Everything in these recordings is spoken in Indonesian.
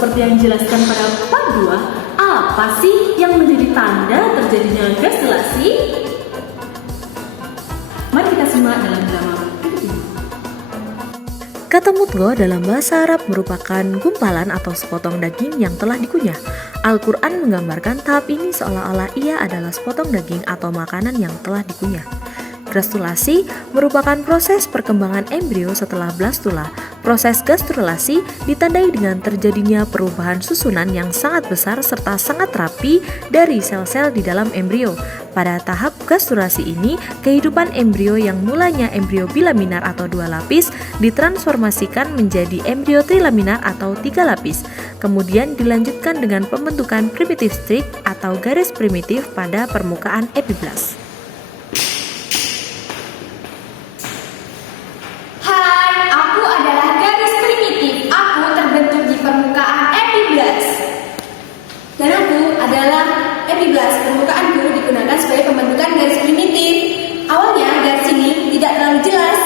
seperti yang dijelaskan pada part 2, apa sih yang menjadi tanda terjadinya gastrulasi? Mari kita simak dalam drama berikut ini. Kata mudghah dalam bahasa Arab merupakan gumpalan atau sepotong daging yang telah dikunyah. Al-Quran menggambarkan tahap ini seolah-olah ia adalah sepotong daging atau makanan yang telah dikunyah. Gastrulasi merupakan proses perkembangan embrio setelah blastula. Proses gastrulasi ditandai dengan terjadinya perubahan susunan yang sangat besar serta sangat rapi dari sel-sel di dalam embrio. Pada tahap gastrulasi ini, kehidupan embrio yang mulanya embrio bilaminar atau 2 lapis ditransformasikan menjadi embrio trilaminar atau 3 lapis. Kemudian dilanjutkan dengan pembentukan primitive streak atau garis primitif pada permukaan epiblast. Permukaanku digunakan sebagai pembentukan garis primitif. Awalnya garis ini tidak terlalu jelas.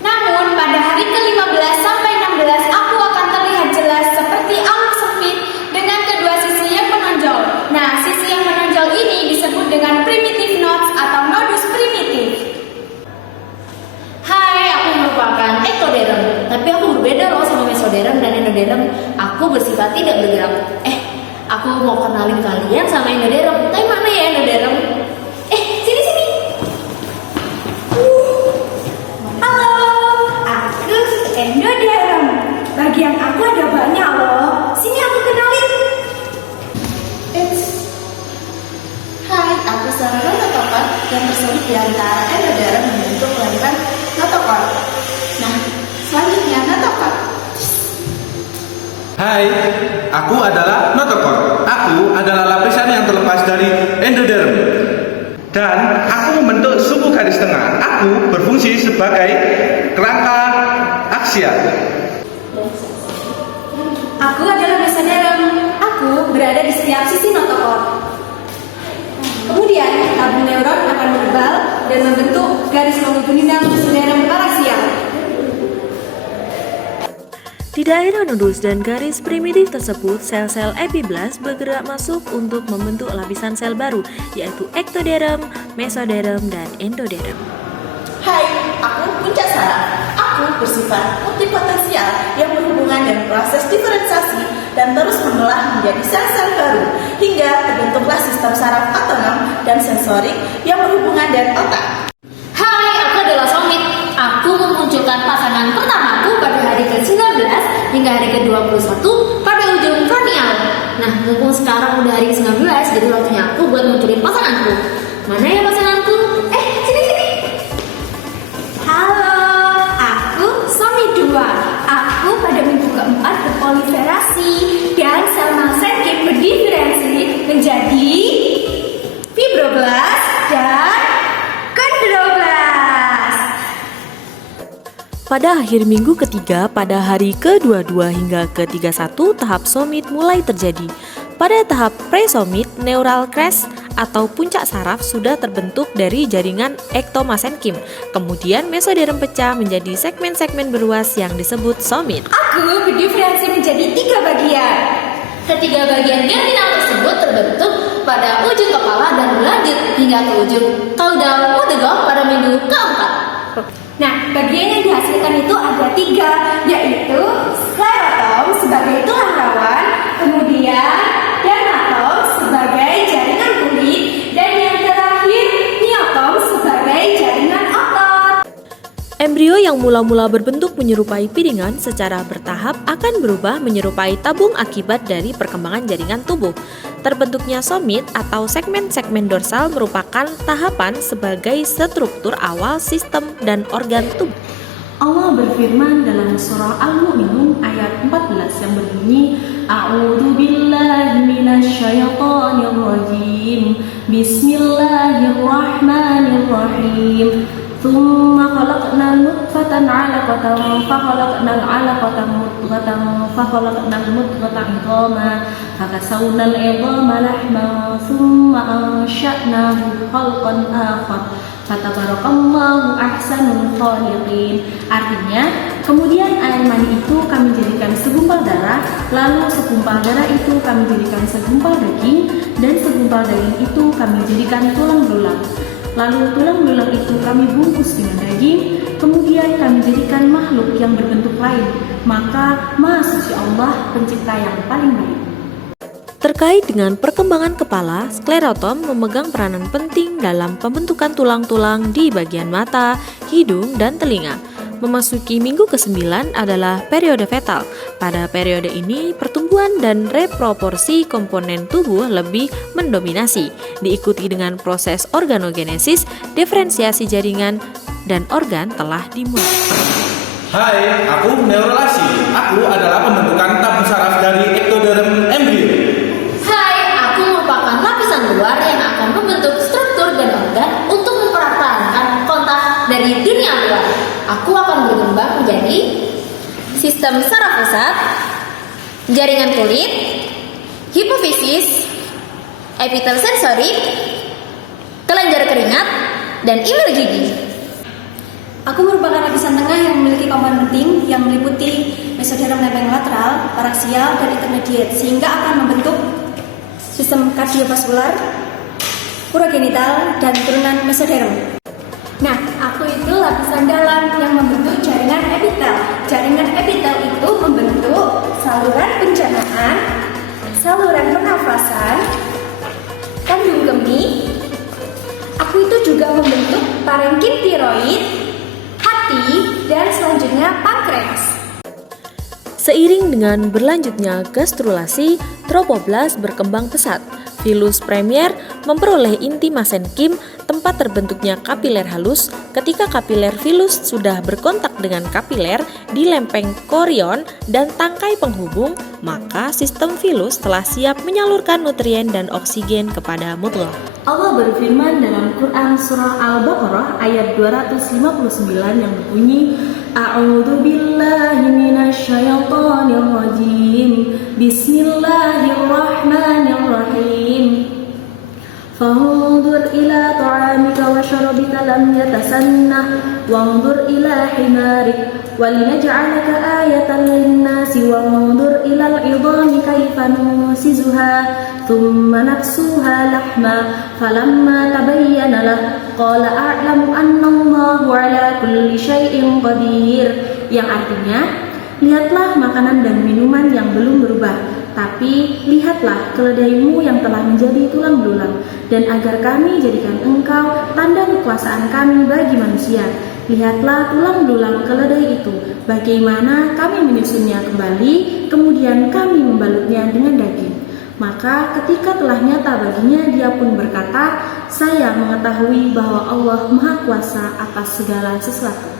Namun pada hari ke-15 sampai 16 aku akan terlihat jelas seperti alur sempit dengan kedua sisi yang menonjol. Nah, sisi yang menonjol ini disebut dengan primitive nodes atau nodus primitif. Hai, aku merupakan ectoderm, tapi aku berbeda loh sama mesoderm dan endoderm. Aku bersifat tidak bergerak. Aku mau kenalin kalian sama endoderm. Tapi mana ya endoderm? Sini. Halo, aku endoderm. Bagian aku ada banyak loh. Sini aku kenalin. Hai, aku sarana notochord yang terselip di antara endoderm membentuk kelainan notochord. Nah, selanjutnya notochord. Hai, aku adalah notochord. Aku adalah lapisan yang terlepas dari endoderm. Dan aku membentuk suku garis tengah. Aku berfungsi sebagai kerangka aksial. Aku adalah mesoderm. Aku berada di setiap sisi notochord. Kemudian tabung neuron akan menebal dan membentuk garis longitudinal mesoderm paraksial. Di daerah nodus dan garis primitif tersebut, sel-sel epiblast bergerak masuk untuk membentuk lapisan sel baru, yaitu ectoderm, mesoderm, dan endoderm. Hai, aku puncak saraf. Aku bersifat multipotensial yang berhubungan dengan proses diferensiasi dan terus membelah menjadi sel-sel baru hingga terbentuklah sistem saraf otonom dan sensorik yang berhubungan dengan otak. Hai, aku adalah somit. Aku memunculkan pasangan pertamaku pada hari ke-19 hingga hari ke-21 pada ujung kranial. Nah, mumpung sekarang udah hari ke-19, jadi waktunya aku buat munculin pasanganku. Mana ya pasanganku? Sini. Halo, aku Somi 2. Aku pada minggu keempat berproliferasi dan sel Malsenkim berdiferensi menjadi fibroblast dan chondroblast. Pada akhir minggu ketiga, pada hari ke-22 hingga ke-31, tahap somit mulai terjadi. Pada tahap presomit, neural crest atau puncak saraf sudah terbentuk dari jaringan ektomesenkim. Kemudian mesoderm pecah menjadi segmen-segmen beruas yang disebut somit. Aku berdiferensi menjadi 3 bagian. Ketiga bagian germinal tersebut terbentuk pada ujung kepala dan berlanjut hingga ke ujung caudal mudghah pada minggu keempat. Nah, bagian yang dihasilkan itu ada 3, yaitu sklerotom sebagai tulang rawan, kemudian dermatom sebagai jaringan kulit, dan yang terakhir miotom sebagai jaringan otot. Embrio yang mula-mula berbentuk menyerupai piringan secara bertahap akan berubah menyerupai tabung akibat dari perkembangan jaringan tubuh. Terbentuknya somit atau segmen-segmen dorsal merupakan tahapan sebagai struktur awal sistem dan organ tubuh. Allah berfirman dalam surah Al-Mu'minun ayat 14 yang berbunyi, A'udzu billahi minasy syaithanir rajim. Bismillahirrahmanirrahim. Tsumma khalaqnal nutfatan 'alaqatan fa khalaqnal 'alaqata mudghatan fa khalaqnal mudghata 'idhaman fa kasawnal 'idhama lahman tsumma ansha'nahu khalqan akhar. Fatabarakallahu ahsanul khaliqin. Artinya, Kemudian air mani itu kami jadikan segumpal darah, lalu segumpal darah itu kami jadikan segumpal daging, dan segumpal daging itu kami jadikan tulang belulang. Lalu tulang belulang itu kami bungkus dengan daging, kemudian kami jadikan makhluk yang berbentuk lain. Maka Maha Suci Allah pencipta yang paling baik. Terkait dengan perkembangan kepala, sklerotom memegang peranan penting dalam pembentukan tulang-tulang di bagian mata, hidung, dan telinga. Memasuki minggu ke-9 adalah periode fetal. Pada periode ini, pertumbuhan dan reproporsi komponen tubuh lebih mendominasi, diikuti dengan proses organogenesis, diferensiasi jaringan, dan organ telah dimulai. Hai, aku neuralasi. Aku adalah pembentukan tabung saraf dari ektoderm embrio. Hai, aku merupakan lapisan luar yang akan membentuk struktur dan organ untuk mempertahankan kontak dari dunia luar. Aku akan berkembang menjadi sistem saraf pusat, jaringan kulit, hipofisis, epitel sensorik, kelenjar keringat, dan iler gigi. Aku merupakan lapisan tengah yang memiliki komponen penting yang meliputi mesoderm lempeng lateral, paraksial, dan intermediate, sehingga akan membentuk sistem kardiovaskular, urogenital, dan turunan mesoderm. Nah, aku itu lapisan dalam yang membentuk jaringan epitel. Jaringan epitel itu membentuk saluran pencernaan, saluran pernafasan, kandung kemih. Aku itu juga membentuk parenkim tiroid, hati, dan selanjutnya pankreas. Seiring dengan berlanjutnya gastrulasi, trophoblas berkembang pesat. Filus premier memperoleh inti mesenkim, tempat terbentuknya kapiler halus. Ketika kapiler filus sudah berkontak dengan kapiler di lempeng korion dan tangkai penghubung, maka sistem filus telah siap menyalurkan nutrien dan oksigen kepada mudghah. Allah berfirman dalam Quran Surah Al-Baqarah ayat 259 yang berbunyi, A'udzu billahi minasy syaithanir rajim. Bismillahirrahmanirrahim. Fanzur ila ta'amika wa syarabika lam yatasanna wanzur ila himarik walinaj'alaka ayatan lin-nasi wanzur ila al-'idhami kayfa nusizuha thumma naksuha lahma falamma tabayyana lahu qala a'lamu anna Allahu 'ala kulli syai'in qadir, yang artinya, lihatlah makanan dan minuman yang belum berubah, tapi lihatlah keledaimu yang telah menjadi tulang belulang, dan agar kami jadikan engkau tanda kekuasaan kami bagi manusia. Lihatlah tulang belulang keledai itu, bagaimana kami menyusunnya kembali, kemudian kami membalutnya dengan daging. Maka ketika telah nyata baginya, dia pun berkata, saya mengetahui bahwa Allah Maha Kuasa atas segala sesuatu.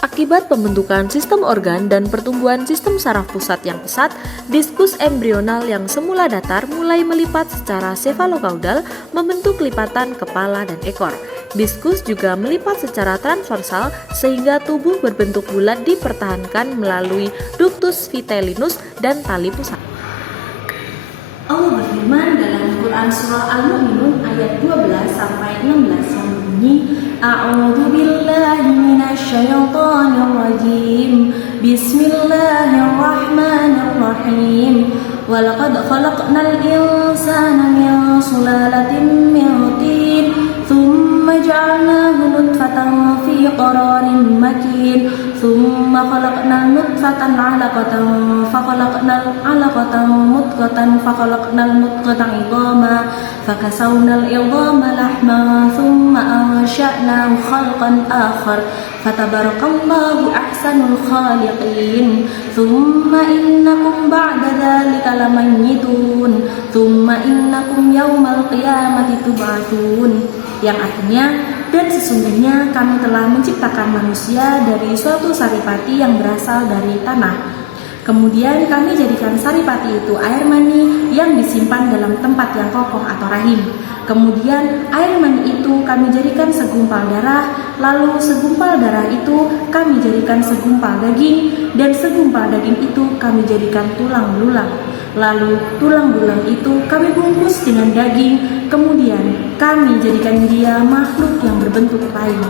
Akibat pembentukan sistem organ dan pertumbuhan sistem saraf pusat yang pesat, diskus embrional yang semula datar mulai melipat secara sefalokaudal membentuk lipatan kepala dan ekor. Diskus juga melipat secara transversal sehingga tubuh berbentuk bulat dipertahankan melalui ductus vitellinus dan tali pusat. Allah berfirman dalam Quran Surah Al-Mu'minun ayat 12-16 yang berbunyi, A'udzu billahi minasy syaithanir rajim. Bismillahirrahmanirrahim. Walaqad khalaqnal insana min sulalatin min tin, thumma ja'alnahu nutfatan fi qararin makin, thumma khalaqnal nutfatan 'alaqatan fakhalaqnal 'alaqatan mudghatan fakhalaqnal mudghata 'idhaman fakasawnal 'idhama lahman thumma ansha'nahu khalqan akhar fatabarakallahu ahsanul khaliqin. Thumma innakum ba'da dzalika lamayyitun thumma innakum yaumal qiyamati tub'atsun, yang artinya, dan sesungguhnya kami telah menciptakan manusia dari suatu saripati yang berasal dari tanah. Kemudian kami jadikan saripati itu air mani yang disimpan dalam tempat yang kokoh atau rahim. Kemudian air mani itu kami jadikan segumpal darah, lalu segumpal darah itu kami jadikan segumpal daging, dan segumpal daging itu kami jadikan tulang belulang. Lalu tulang belulang itu kami bungkus dengan daging, kemudian kami jadikan dia makhluk yang berbentuk lain.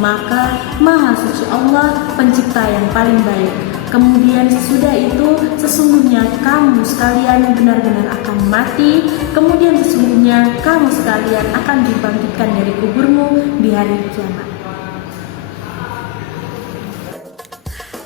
Maka Maha Suci Allah pencipta yang paling baik. Kemudian sesudah itu sesungguhnya kamu sekalian benar-benar akan mati. Kemudian sesungguhnya kamu sekalian akan dibangkitkan dari kuburmu di hari kiamat.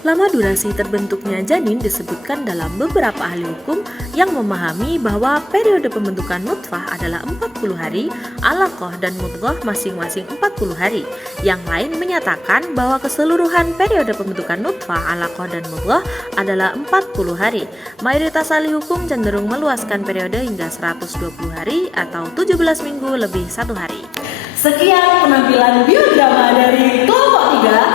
Lama durasi terbentuknya janin disebutkan dalam beberapa ahli hukum yang memahami bahwa periode pembentukan nutfah adalah 40 hari, alaqah dan mudghah masing-masing 40 hari. Yang lain menyatakan bahwa keseluruhan periode pembentukan nutfah, alaqah dan mudghah adalah 40 hari. Mayoritas ahli hukum cenderung meluaskan periode hingga 120 hari atau 17 minggu lebih 1 hari. Sekian penampilan biodrama dari kelompok 3.